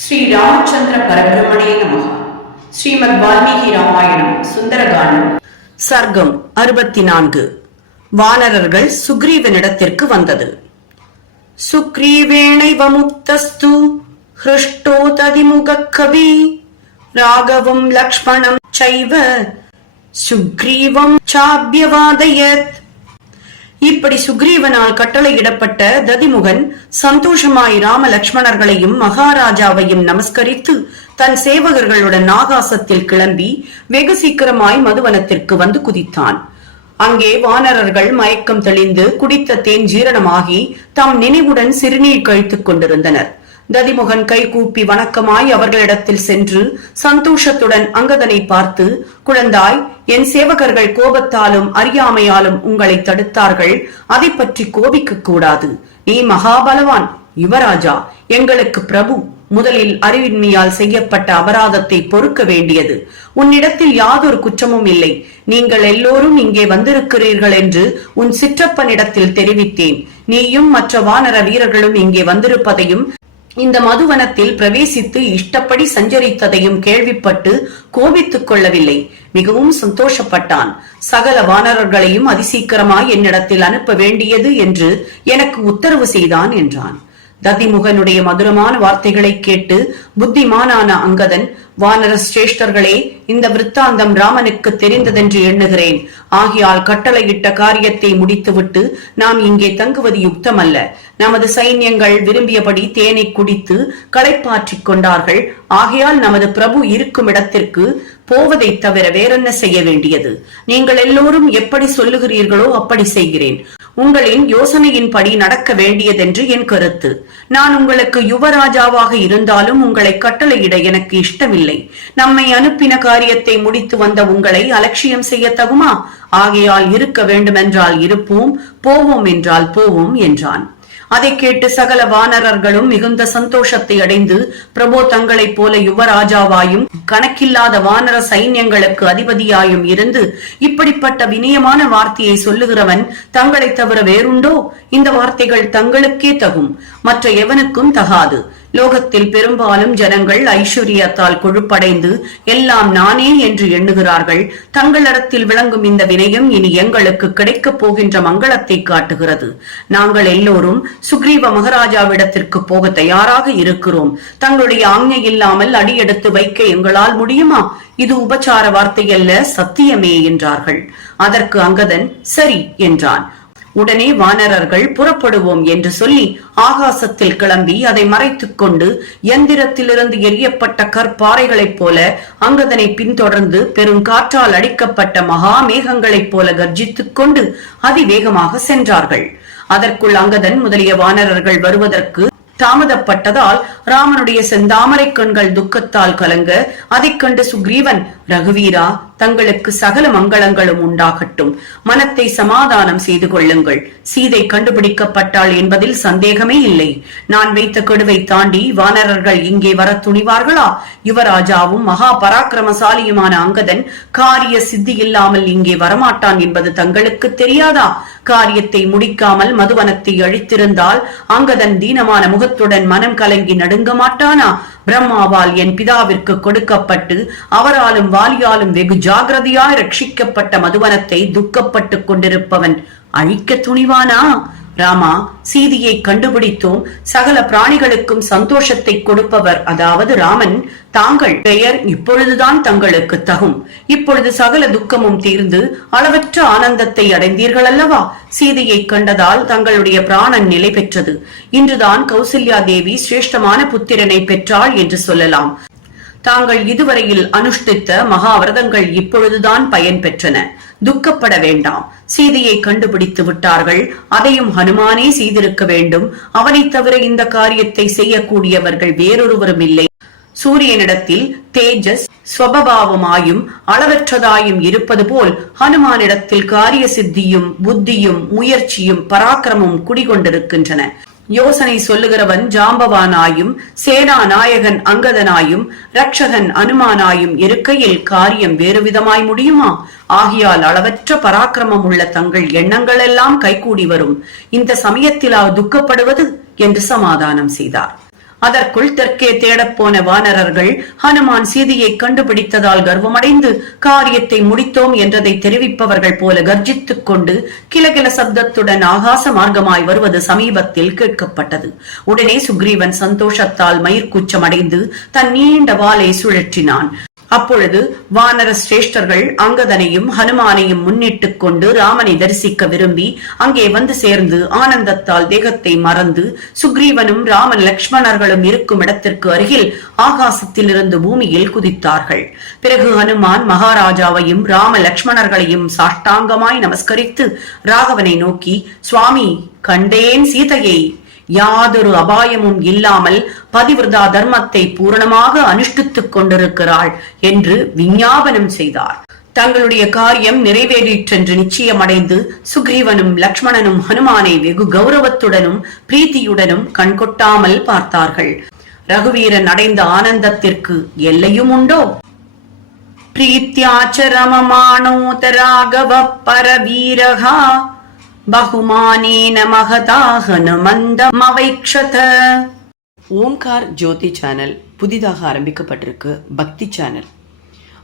ஸ்ரீ ராமச்சந்திர பரபிரமணே நமः. ஸ்ரீமத் வால்மீகி ராமாயணம் சுந்தரகாண்டம். சர்க்கம் அறுபத்தி நான்கு வானரர்கள் சுக்ரீவனிடத்திற்கு வந்தது. சுக்ரீவேணைவ முக்தஸ்து ஹிருஷ்டோ ததிமுக கவி ராகவம் லக்ஷ்மணம் சைவ சுக்ரீவம் சாபியவாதயத் இப்படி சுக்ரீவனால் கட்டளையிடப்பட்ட ததிமுகன் சந்தோஷமாய் ராம லட்சுமணர்களையும் மகாராஜாவையும் நமஸ்கரித்து தன் சேவகர்களுடன் ஆகாசத்தில் கிளம்பி வெகு சீக்கிரமாய் மதுவனத்திற்கு வந்து குதித்தான். அங்கே வானரர்கள் மயக்கம் தெளிந்து குடித்த தேன் ஜீரணமாகி தம் நினைவுடன் சிறுநீர் கழித்துக் கொண்டிருந்தனர். ததிமுகன் கைகூப்பி வணக்கமாய் அவர்களிடத்தில் சென்று சந்தோஷத்துடன் அங்கதனை பார்த்து குழந்தாய் என் சேவகர்கள் கோபத்தாலும் அறியாமையாலும் உங்களை தடுத்தார்கள் அதை பற்றி கோபிக்க கூடாது. நீ மகாபலவான் யுவராஜா எங்களுக்கு பிரபு முதலில் அறிவின்மையால் செய்யப்பட்ட அபராதத்தை பொறுக்க வேண்டியது. உன்னிடத்தில் யாதொரு குற்றமும் இல்லை. நீங்கள் எல்லோரும் இங்கே வந்திருக்கிறீர்கள் என்று உன் சிற்றப்பனிடத்தில் தெரிவித்தேன். நீயும் மற்ற வானர வீரர்களும் இங்கே வந்திருப்பதையும் இந்த மதுவனத்தில் பிரவேசித்து இஷ்டப்படி சஞ்சரித்ததையும் கேள்விப்பட்டு கோபித்துக் கொள்ளவில்லை. மிகவும் சந்தோஷப்பட்டான். சகல வானரர்களையும் அதிசீக்கிரமாய் என்னிடத்தில் அனுப்ப வேண்டியது என்று எனக்கு உத்தரவு செய்தான் என்றான். ததிமுகனுடைய மதுரமான வார்த்தைகளை கேட்டு புத்திமானான அங்கதன் வானர சிரேஷ்டர்களே இந்த விற்த்தாந்தம் ராமனுக்கு தெரிந்ததென்று எண்ணுகிறேன். ஆகியால் கட்டளையிட்ட காரியத்தை முடித்துவிட்டு நாம் இங்கே தங்குவது யுக்தமல்ல. நமது சைன்யங்கள் விரும்பியபடி தேனை குடித்து களைப்பாற்றிக் கொண்டார்கள். ஆகையால் நமது பிரபு இருக்கும் இடத்திற்கு போவதை தவிர வேறென்ன செய்ய வேண்டியது? நீங்கள் எல்லோரும் எப்படி சொல்லுகிறீர்களோ அப்படி செய்கிறேன். உங்களின் யோசனையின்படி நடக்க வேண்டியதென்று என் கருத்து. நான் உங்களுக்கு யுவராஜாவாக இருந்தாலும் உங்களை கட்டளையிட எனக்கு இஷ்டமில்லை. நம்மை அனுப்பின காரியத்தை முடித்து வந்த உங்களை அலட்சியம் செய்ய தகுமா? ஆகையால் இருக்க வேண்டுமென்றால் இருப்போம் போவோம் என்றால் போவோம் என்றான். அதை கேட்டு சகல வானரர்களும் மிகுந்த சந்தோஷத்தை அடைந்து பிரபோ தங்களைப் போல யுவராஜாவாயும் கணக்கில்லாத வானர சைன்யங்களுக்கு அதிபதியாயும் இருந்து இப்படிப்பட்ட வினயமான வார்த்தையை சொல்லுகிறவன் தங்களைத் தவிர வேறுண்டோ? இந்த வார்த்தைகள் தங்களுக்கே தகும். மற்ற எவனுக்கும் தகாது. லோகத்தில் பெரும்பாலும் ஜனங்கள் ஐஸ்வர்யத்தால் கொழுப்படைந்து எல்லாம் நானே என்று எண்ணுகிறார்கள். தங்களிடத்தில் விளங்கும் இந்த வினயம் இனி எங்களுக்கு கிடைக்கப் போகின்ற மங்களத்தை காட்டுகிறது. நாங்கள் எல்லோரும் சுக்ரீவ மகாராஜாவிடத்திற்கு போக தயாராக இருக்கிறோம். தங்களுடைய ஆஞ்ஞை இல்லாமல் அடியெடுத்து வைக்க எங்களால் முடியுமா? இது உபச்சார வார்த்தையல்ல சத்தியமே என்றார்கள். அதற்கு அங்கதன் சரி என்றான். உடனே வானரர்கள் புறப்படுவோம் என்று சொல்லி ஆகாசத்தில் கிளம்பி அதை மறைத்துக் கொண்டு எந்திரத்திலிருந்து எரியப்பட்ட கற்பாறைகளைப் போல அங்கதனை பின்தொடர்ந்து பெருங்காற்றால் அடிக்கப்பட்ட மகா மேகங்களைப் போல கர்ஜித்துக் கொண்டு அதிவேகமாக சென்றார்கள். அதற்குள் அங்கதன் முதலிய வானரர்கள் வருவதற்கு தாமதப்பட்டதால் ராமனுடைய செந்தாமரை கண்கள் துக்கத்தால் கலங்க அதைக் கண்டு சுக்ரீவன் ரகுவீரா தங்களுக்கு சகல மங்களங்களும் உண்டாகட்டும். மனத்தை சமாதானம் செய்து கொள்ளுங்கள். சீதை கண்டுபிடிக்கப்பட்டாள் என்பதில் சந்தேகமே இல்லை. நான் வைத்த கெடுவை தாண்டி வானரர்கள் இங்கே வர துணிவார்களா? யுவராஜாவும் மகா பராக்கிரமசாலியுமான அங்கதன் காரிய சித்தி இல்லாமல் இங்கே வரமாட்டான் என்பது தங்களுக்கு தெரியாதா? காரியத்தை முடிக்காமல் மதுவனத்தை அழித்திருந்தால் அங்கதன் தீனமான முகத்துடன் மனம் கலங்கி நடுங்க மாட்டானா? பிரம்மாவால் என் பிதாவிற்கு கொடுக்கப்பட்டு அவராலும் வாலியாலும் வெகு ஜாகிரதையாய் ரட்சிக்கப்பட்ட மதுவனத்தை துக்கப்பட்டுக் கொண்டிருப்பவன் அழிக்க துணிவானா? ராமா சீதியை கண்டுபிடித்தோம். சகல பிராணிகளுக்கும் சந்தோஷத்தை கொடுப்பவர் அதாவது ராமன். தாங்கள் பெயர் இப்பொழுதுதான் தங்களுக்கு தகும். இப்பொழுது சகல துக்கமும் தீர்ந்து அளவற்ற ஆனந்தத்தை அடைந்தீர்கள் அல்லவா சீதையை கண்டதால் தங்களுடைய பிராணன் நிலை பெற்றது. இன்றுதான் கௌசல்யா தேவி சிரேஷ்டமான புத்திரனை பெற்றாள் என்று சொல்லலாம். தாங்கள் இதுவரையில் அனுஷ்டித்த மகாவிரதங்கள் இப்பொழுதுதான் பயன் பெற்றன துக்கப்பட வேண்டாம். சீதையை கண்டுபிடித்து விட்டார்கள். அதையும் ஹனுமானே செய்திருக்க வேண்டும். அவனைத் தவிர இந்த காரியத்தை செய்யக்கூடியவர்கள் வேறொருவரும் இல்லை. சூரியனிடத்தில் தேஜஸ் ஸ்வபாவமாயும் அளவற்றதாயும் இருப்பது போல் ஹனுமானிடத்தில் காரிய சித்தியும் புத்தியும் முயற்சியும் பராக்கிரமும் குடிகொண்டிருக்கின்றன. யோசனை சொல்லுகிறவன் ஜாம்பவானாயும் சேனா நாயகன் அங்கதனாயும் ரட்சகன் அனுமானாயும் இருக்கையில் காரியம் வேறு விதமாய் முடியுமா? ஆகியால் அளவற்ற பராக்கிரமம் உள்ள தங்கள் எண்ணங்கள் எல்லாம் கைகூடி வரும். இந்த சமயத்திலா துக்கப்படுவது என்று சமாதானம் செய்தார். அதற்குள் தெற்கே தேடப்போன வானரர்கள் ஹனுமான் சீதையை கண்டுபிடித்ததால் கர்வமடைந்து காரியத்தை முடித்தோம் என்றதை தெரிவிப்பவர்கள் போல கர்ஜித்துக் கொண்டு கிலகில சப்தத்துடன் ஆகாச மார்க்கமாய் வருவது சமீபத்தில் கேட்கப்பட்டது. உடனே சுக்ரீவன் சந்தோஷத்தால் மயிர்கூச்சமடைந்து தன் நீண்ட வாளை சுழற்றினான். அப்பொழுது வானர சிரேஷ்டர்கள் அங்கதனையும் ஹனுமானையும் முன்னிட்டுக் கொண்டு ராமனை தரிசிக்க விரும்பி அங்கே வந்து சேர்ந்து ஆனந்தத்தால் தேகத்தை மறந்து சுக்ரீவனும் ராமன் லக்ஷ்மணர்களும் இருக்கும் இடத்திற்கு அருகில் ஆகாசத்திலிருந்து பூமியில் குதித்தார்கள். பிறகு ஹனுமான் மகாராஜாவையும் ராம லக்ஷ்மணர்களையும் சாஷ்டாங்கமாய் நமஸ்கரித்து ராகவனை நோக்கி சுவாமி கண்டேன் சீதையை. யாதொரு அபாயமும் இல்லாமல் பதிவிரதா தர்மத்தை பூரணமாக அனுஷ்டித்துக் கொண்டிருக்கிறாள் என்று விஞ்ஞாபனம் செய்தார் தங்களுடைய காரியம் நிறைவேறிற்றென்று நிச்சயமடைந்து சுக்ரீவனும் லக்ஷ்மணனும் ஹனுமானை வெகு கௌரவத்துடனும் பிரீத்தியுடனும் கண்கொட்டாமல் பார்த்தார்கள் ரகுவீரன் அடைந்த ஆனந்தத்திற்கு எல்லையும் உண்டோ प्रीत्या च रममाणोत राघवः परवीरः பகுமானேன மகதா ஹனுமந்தமவைக்ஷத ஓம்கார் ஜோதி சேனல் புதிதாக ஆரம்பிக்கப்பட்டிருக்கு பக்தி சேனல்.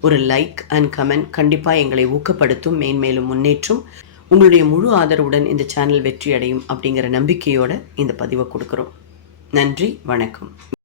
ஒரு லைக் அண்ட் கமெண்ட் கண்டிப்பாக எங்களை ஊக்கப்படுத்தும் மேன்மேலும் முன்னேற்றும். உங்களுடைய முழு ஆதரவுடன் இந்த சேனல் வெற்றி அடையும் அப்படிங்கிற நம்பிக்கையோட இந்த பதிவை கொடுக்குறோம். நன்றி வணக்கம்.